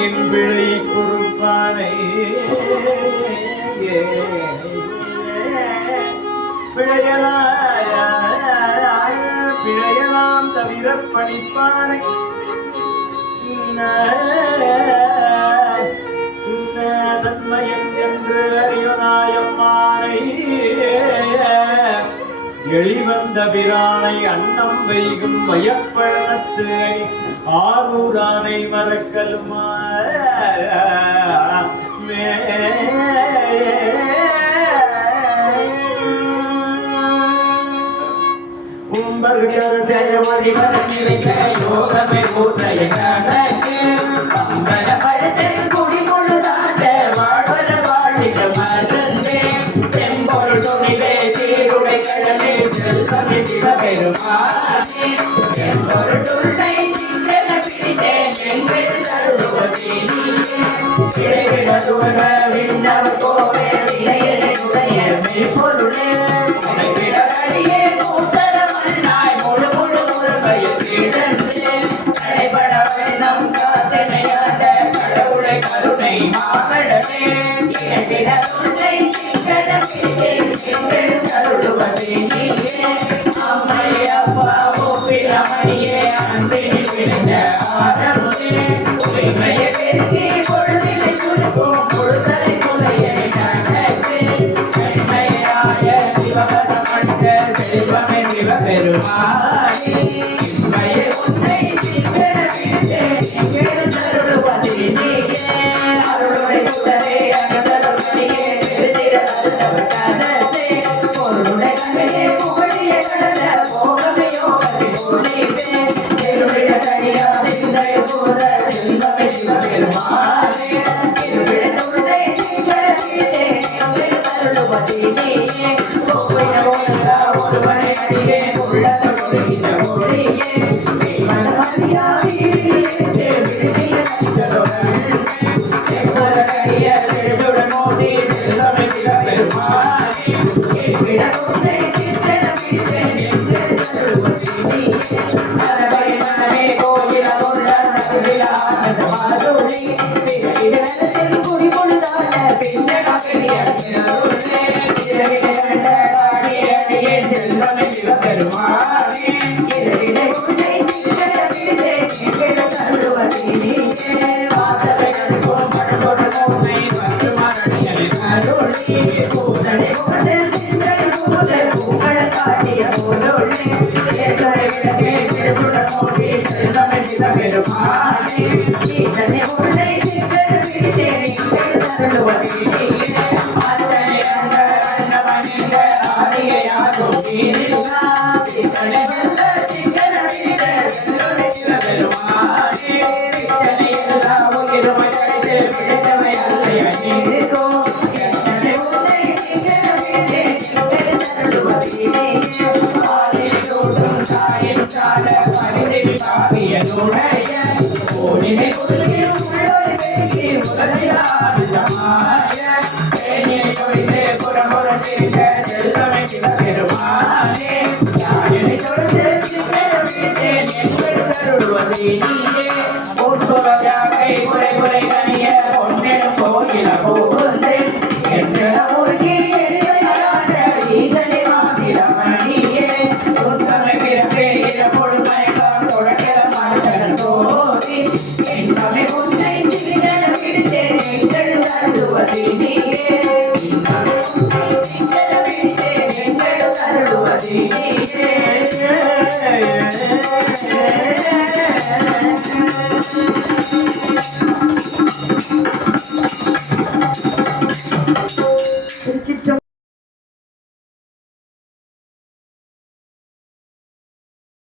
என் பிழை பொறுப்பானை பிழையலாம் தவிர பணிப்பானை தன்மயன் என்று அறிவனாயம்மானை எளிவந்த பிரானை அன்னம் வைகும் வயப்பழனத்து அணி ஆரூரானை மறக்கலுமா யோகமே கூற்றைய கணக்கு பழத்தில் குடிமுழுதாண்ட வாழ்வர வாழிட மருந்தே செம்பொருள் துணிவே சீருடை கடலே செல்வமே சிவபெருமானே செம்பொருள் துள்ளை சிங்கன பிடித்தேன் எங்கள் தருளுவதே இடைவிட துவக விண்ணவ கோவே இளையனை உடைய மெய்ப்பொருளே இடைவிட அடியே மூத்தர மண்ணாய் முழு முழு முருகையில் கிடந்து நடைபட வேணும் காத்தனையாண்ட கடவுளை கருணை மாகடமே இடைவிட துள்ளை சிங்கன பிடித்தேன் எங்கள் தருளுவதே நீயே அம்மையப்பா ஓப்பிலமணியே அன்பினில் விளைந்த ஆடமுதே உரிமையை பெருகி பொழுதினை துணுக்கும் பொழுதலை துணையை நடக்கு நன்மையாய சிவபதம் அளித்த செல்வமே சிவபெருமானே இன்மையை உன்னை சிங்கன பிடித்தேன் எங்கள் தருளுவதே நீயே அருளுடை சுடரே அணிதலும் மணியே பெருதிர அருளவர் கரசே பொருளுடை கங்கையே புகழிய கடல போகமே யோகத்தை உள்ளிட்டே பெருளிட கனியா சிந்தை போத செல்வமே சிவபெருமானே இருவிட துணை சிங்கன பிடித்தேன் எங்கள் தருளுவதே நீயே கோவிட ஒன்றா ஒருவனை அடியே உள்ளது ஒழுகின ஒளியே மனமதியா வீரியே விருதிய கனிகளுடன் செவ்வர கனிய செல்லுடன் மோதி செல்வமே சிவபெருமானே இருவிட துணை சிங்கன பிடித்தேன் எங்கள் தருளுவதே நீயே மரபை மனமே கோயில கொண்ட நகுலில ஆனந்த மாருளி பிறகிடத்தில் குடிபொழுதான பிஞ்சக பெரியருளே இரவிட கண்ட காடிய அடியே செல்வமே சிவபெருமானே இரவிட உன்னை சிங்கன பிடித்தேன் எங்கள் தருளுவதே நீயே வாசலை கண்போம் பழங்கொடு மோமை பத்து மரணியலின் அருளே பூசடை முகத்தில் சிந்தை புகுதல் பூக்கள காட்டிய பொருளே ஏசரை விளக்கே செல்லுடன் மோடி செல்வமே சிவபெருமானே ஈசனை உன்னை சிங்கன பிடித்தேன் எங்கள் தருளுவதே நீயே அத்தனை அங்க அன்னமணிந்த ஆதியாகும் தீரிகா சித்தனை வந்த சிங்கன பிடித்த செல்வமே சிவபெருமானே பித்தனை எல்லா உயிருமை கடைத்து பிடித்தவை அல்லைய நீருக்கோ எத்தனை உன்னை சிங்கன பிடித்தேன் எங்கள் தருளுவதே நீயே பாலில் தோன்றும் தாயின் சால பரிதவி பாவியனுடைய ஓடினை குதிரையும் உள்ளொளி பெருக்கி உலகில் ஆனந்தமாய தேனியை தொழிலே புறமுற சேர்ந்த செல்வமே சிவபெருமானே யாழினை தொழுது சிங்கன பிடித்தேன் எங்கள் தருளுவதே நீயே உட்புறவாகை குறை குறை கனிய பொன்னெனும் கோயில புகுந்து என்ற ஊருக்கு எளிமையாண்ட ஈசனை மாசிரமணியே உண்மை பிறப்பே இறப்பொழுமை தொடக்கிற மனிதன் சோதி என்பமை